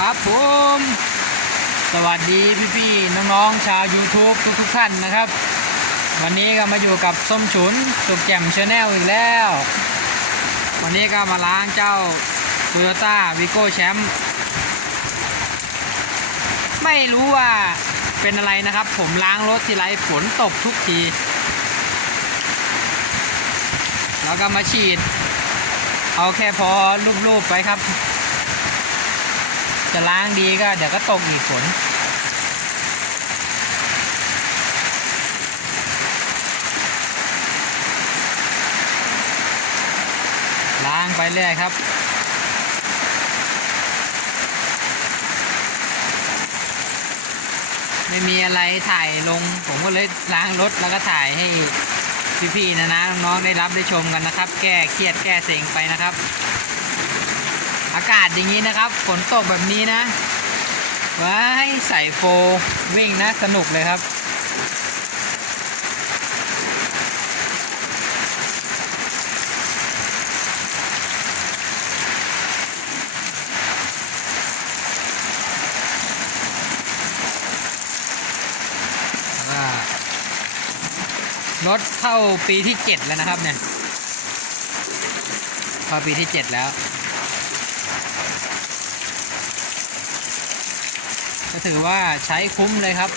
ครับผม สวัสดีพี่ๆน้องๆชาว YouTube ทุกทุกๆท่านนะครับ วันนี้ก็มาอยู่กับส้มฉุนสุกแจ่มชาแนลอีกแล้ว วันนี้ก็มาล้างเจ้า Toyota Vigo Champ ไม่รู้ว่าเป็นอะไรนะครับ ผมล้างรถทีไรฝนตกทุกทีแล้วก็มาฉีด เอาแค่พอรูปๆไปครับ จะล้างดีก็เดี๋ยวก็ตกอีกฝนล้างไปเรื่อยครับไม่มีอะไรถ่ายลง ผมก็เลยล้างรถแล้วก็ถ่ายให้พี่ๆนะนะน้องๆได้รับได้ชมกันนะครับ แก้เครียดแก้เซ็งไปนะครับ อากาศอย่างนี้นะครับ ฝนตกแบบนี้นะ ว้ายใส่โฟร์วิ่งนะสนุกเลยครับว่ารถเข้าปีที่เจ็ดแล้วนะครับเนี่ย เข้าปีที่เจ็ดแล้ว ก็ถือว่าใช้คุ้มเลยครับ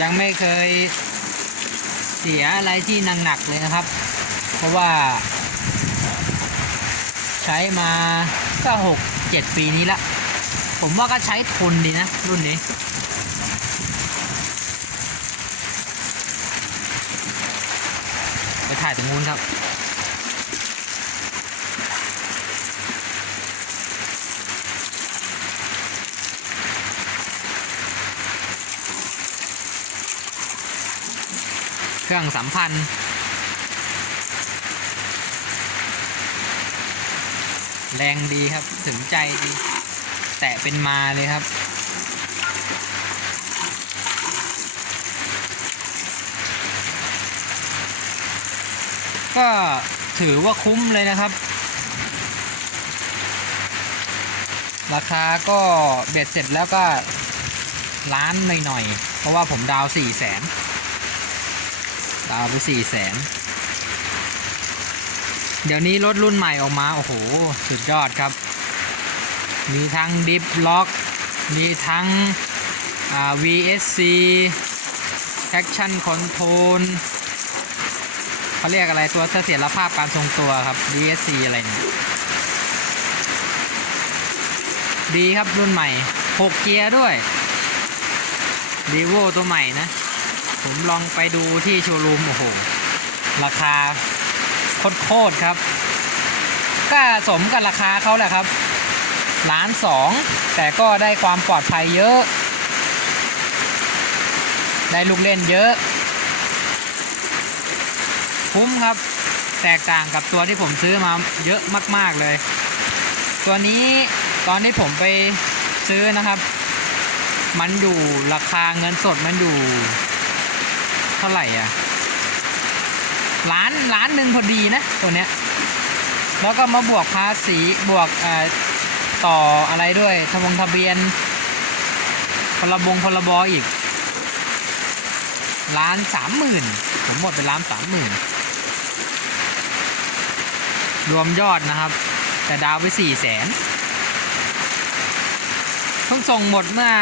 ยังไม่เคยเสียอะไรที่หนักๆเลยนะครับ เพราะว่า ใช้มาก็หกเจ็ดปีนี้ละผมว่าก็ใช้ทนดีนะ รุ่นนี้ไปถ่ายตรงนู้นครับ เครื่องสัมพันธ์ แรงดีครับถึงใจดี แตะเป็นมาเลยครับก็ถือว่าคุ้มเลยนะครับ ราคาก็เบ็ดเสร็จแล้วก็ล้านหน่อยๆ เพราะว่าผมดาวสี่แสน ดาไปสี่แสนเดี๋ยวนี้รถรุ่นใหม่ออกมา โอ้โห สุดยอดครับ มีทั้งดิฟล็อก มีทั้ง VSC Traction Control เขาเรียกอะไรตัวเสถียรภาพการทรงตัวครับ VSC อะไรเนี่ยดีครับรุ่นใหม่ 6 เกียร์ด้วย d ีโวตัวใหม่นะ ผมลองไปดูที่โชว์รูมโอ้โห ราคาโคตรครับ ก็สมกับราคาเขาแหละครับล้านสองแต่ก็ได้ความปลอดภัยเยอะ ได้ลูกเล่นเยอะ คุ้มครับ แตกต่างกับตัวที่ผมซื้อมาเยอะมาก ๆเลย ตัวนี้ตอนที่ผมไปซื้อนะครับ มันอยู่ราคาเงินสดมันอยู่ เท่าไหร่อะล้านล้านหนึ่งพอดีนะตัวเนี้ยแล้วก็มาบวกภาษีบวกต่ออะไรด้วยทะบงทะเบียนพลบงพลบออีกล้านสามหมื่นผมหมดไปล้านสามหมื่นรวมยอดนะครับ แต่ดาวไปสี่แสนเพิ่งส่งหมดเมื่อ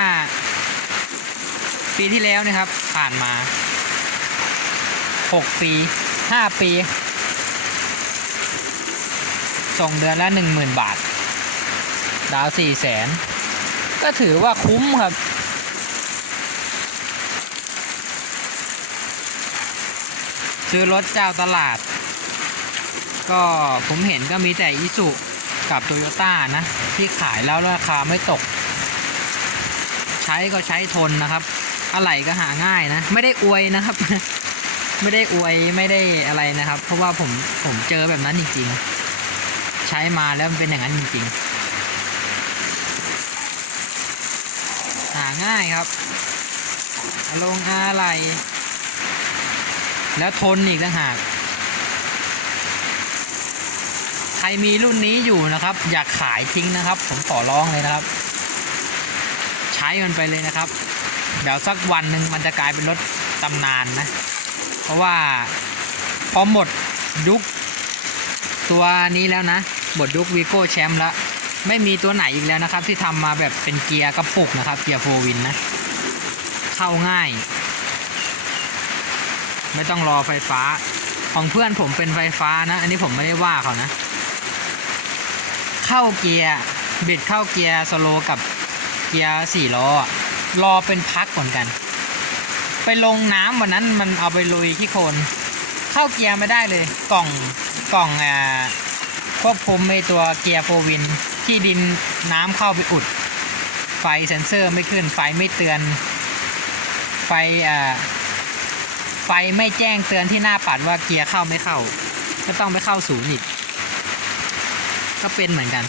ปีที่แล้วนะครับผ่านมา หกปีห้าปี ส่งเดือนละหนึ่งหมื่นบาท ดาวสี่แสนก็ถือว่าคุ้มครับ ซื้อรถเจ้าตลาด ก็ผมเห็นก็มีแต่อิสุกับโตโยต้านะ ที่ขายแล้วราคาไม่ตก ใช้ก็ใช้ทนนะครับ อะไรก็หาง่ายนะ ไม่ได้อวยนะครับ ไม่ได้อวยไม่ได้อะไรนะครับ เพราะว่าผมผมเจอแบบนั้นจริงๆ ใช้มาแล้วมันเป็นอย่างนั้นจริงๆ หาง่ายครับลงอะไรแล้วทนอีกต่างหากใครมีรุ่นนี้อยู่นะครับ อยากขายทิ้งนะครับ ผมขอร้องเลยนะครับ ใช้มันไปเลยนะครับ เดี๋ยวสักวันหนึ่งมันจะกลายเป็นรถตำนานนะ เพราะว่าพอหมดยุคตัวนี้แล้วนะ หมดยุควีโก้แชมป์แล้ว ไม่มีตัวไหนอีกแล้วนะครับ ที่ทำมาแบบเป็นเกียร์กระปุกนะครับ เกียร์โฟวินนะ เข้าง่าย ไม่ต้องรอไฟฟ้าของเพื่อนผมเป็นไฟฟ้านะ อันนี้ผมไม่ได้ว่าเขานะ เข้าเกียร์บิดเข้าเกียร์สโลกับเกียร์สี่ล้อรอเป็นพักเหมือนกัน ไปลงน้ำวันนั้นมันเอาไปลุยที่โคน เข้าเกียร์ไม่ได้เลย กล่องกล่องอ่าควบคุมในตัวเกียร์โฟวิน ที่ดินน้ำเข้าไปอุด ไฟเซ็นเซอร์ไม่ขึ้น ไฟไม่เตือน ไฟอ่าไฟไม่แจ้งเตือนที่หน้าปัดว่าเกียร์เข้าไม่เข้า ก็ต้องไปเข้าศูนย์อีก ก็เป็นเหมือนกัน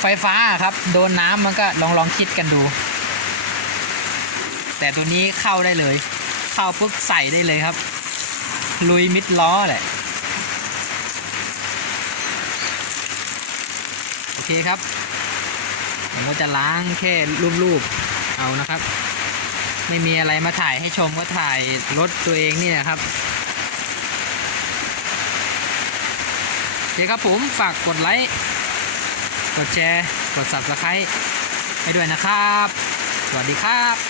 ไฟฟ้าครับ โดนน้ำมันก็ลองลองคิดกันดู แต่ตัวนี้เข้าได้เลย เข้าปุ๊บใส่ได้เลยครับ ลุยมิดล้อแหละโอเคครับผมก็จะล้างแค่รูปๆเอานะครับ ไม่มีอะไรมาถ่ายให้ชมก็ถ่ายรถตัวเองนี่นะครับโอเคครับผมฝากกดไลค์กดแชร์ กด subscribe ให้ด้วยนะครับ สวัสดีครับ